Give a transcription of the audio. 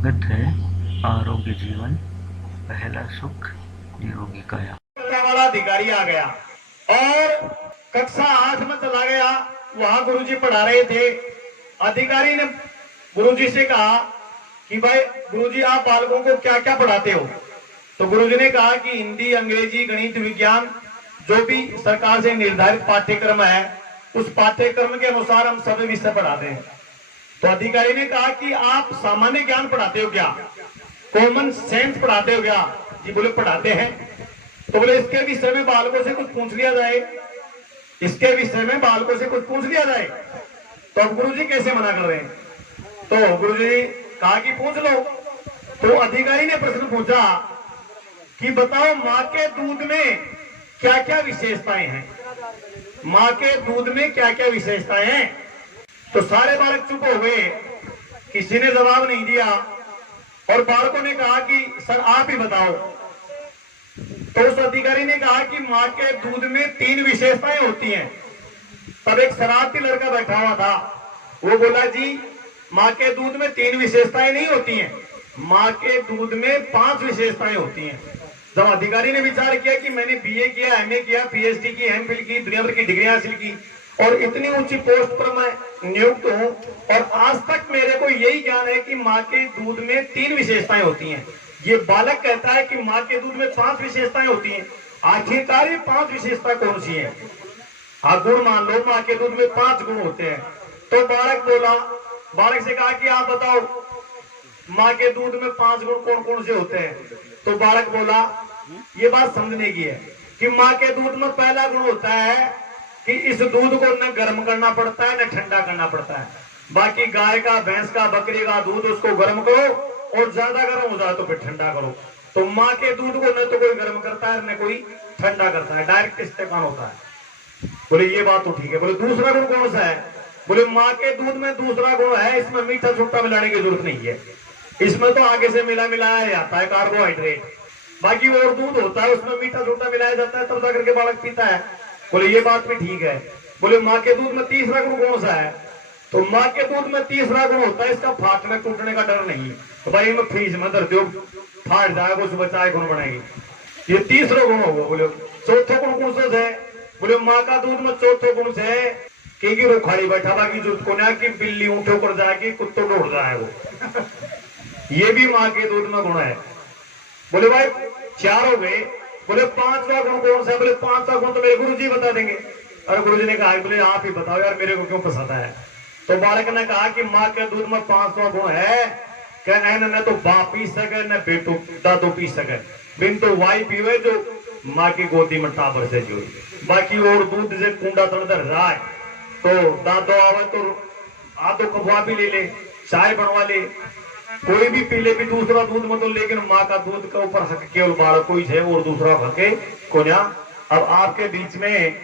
स्वागत है आरोग्य जीवन, पहला सुख निरोगी काया। वाला अधिकारी आ गया और कक्षा 8 में चला गया। वहां गुरुजी पढ़ा रहे थे। अधिकारी ने गुरुजी से कहा कि भाई गुरुजी आप बालकों को क्या क्या पढ़ाते हो? तो गुरुजी ने कहा कि हिंदी, अंग्रेजी, गणित, विज्ञान, जो भी सरकार से निर्धारित पाठ्यक्रम है उस पाठ्यक्रम के अनुसार हम सभी विषय पढ़ाते हैं। तो अधिकारी ने कहा कि आप सामान्य ज्ञान पढ़ाते हो क्या, कॉमन सेंस पढ़ाते हो क्या? जी बोले पढ़ाते हैं। तो बोले इसके विषय में बालकों से कुछ पूछ लिया जाए, इसके विषय में बालकों से कुछ पूछ लिया जाए। तो अब गुरुजी कैसे मना कर रहे हैं? तो गुरुजी कहा कि पूछ लो। तो अधिकारी ने प्रश्न पूछा कि बताओ माँ के दूध में क्या क्या विशेषताएं हैं, माँ के दूध में क्या क्या विशेषताएं हैं? तो सारे बालक चुप हो गए, किसी ने जवाब नहीं दिया और बालकों ने कहा कि सर आप ही बताओ। तो उस अधिकारी ने कहा कि माँ के दूध में 3 विशेषताएं होती हैं। तब एक शरारती लड़का बैठा हुआ था, वो बोला जी माँ के दूध में 3 विशेषताएं नहीं होती हैं, माँ के दूध में 5 विशेषताएं होती हैं। जब अधिकारी ने विचार किया कि मैंने बीए किया, एमए किया, पीएचडी की, एमफिल की, दुनिया भर की डिग्री हासिल की और इतनी ऊंची पोस्ट पर मैं नियुक्त हूं और आज तक मेरे को यही ज्ञान है कि माँ के दूध में 3 विशेषताएं होती हैं। ये बालक कहता है कि माँ के दूध में 5 विशेषताएं होती हैं। आखिरकार ये 5 विशेषता कौन सी है? आप गुण मान लो, माँ के दूध में 5 गुण होते हैं। तो बालक बोला, बालक से कहा कि आप बताओ माँ के दूध में 5 गुण कौन कौन से होते हैं? तो बालक बोला ये बात समझने की है कि माँ के दूध में पहला गुण होता है कि इस दूध को न गर्म करना पड़ता है न ठंडा करना पड़ता है। बाकी गाय का, भैंस का, बकरी का दूध उसको गर्म करो और ज्यादा गर्म हो जाए तो फिर ठंडा करो। तो माँ के दूध को न तो कोई गर्म करता है न कोई ठंडा करता है, डायरेक्ट इस्तेमाल होता है। बोले ये बात तो ठीक है। बोले दूसरा गुण कौन सा है? बोले माँ के दूध में दूसरा गुण है, इसमें मीठा छुट्टा मिलाने की जरूरत नहीं है, इसमें तो आगे से मिलाया जाता है कार्बोहाइड्रेट। बाकी और दूध होता है उसमें मीठा छुट्टा मिलाया जाता है, तब जाकर के बालक पीता है। बोले ये बात भी ठीक है। बोले माँ के दूध में तीसरा गुण कौन सा है? तो माँ के दूध में तीसरा गुण होता है इसका फाटने टूटने का डर नहीं है। तो भाई मैं फ्रीज में धर दो, फाट जाएगा, उस बचाए गुण बनेगी, ये तीसरा गुण होगा। बोले चौथा गुण कौन सा है? बोले माँ का दूध में चौथा गुण से है कि रो खाली बैठा बाकी जो कोना की बिल्ली ऊँटों पर जाएगी, कुत्तों दौड़ जाए वो ये भी माँ के दूध में गुण है। बोले भाई 4 हो गए। बोले 5वां गुण कौन सा? बोले 5वां गुण तो मेरे गुरुजी बता देंगे। और गुरुजी ने कहा बोले आप ही बताओ यार, मेरे को क्यों फंसाता है? तो बालक ने कहा कि माँ के दूध में 5वां गुण है कि न तो बाप पी सके न बेटो दादो पी सके, बिन तो वाई पीवे जो माँ की गोदी में टाबर से जो, बाकी और दूध से कुंडा तड़दर जाए तो दादो आवे तो आधो कबवा भी ले ले, चाय बनवा ले, कोई भी पी ले भी दूसरा दूध मत, लेकिन माँ का दूध का ऊपर हक केवल बालक को ही है और दूसरा हके कोन्या। अब आपके बीच में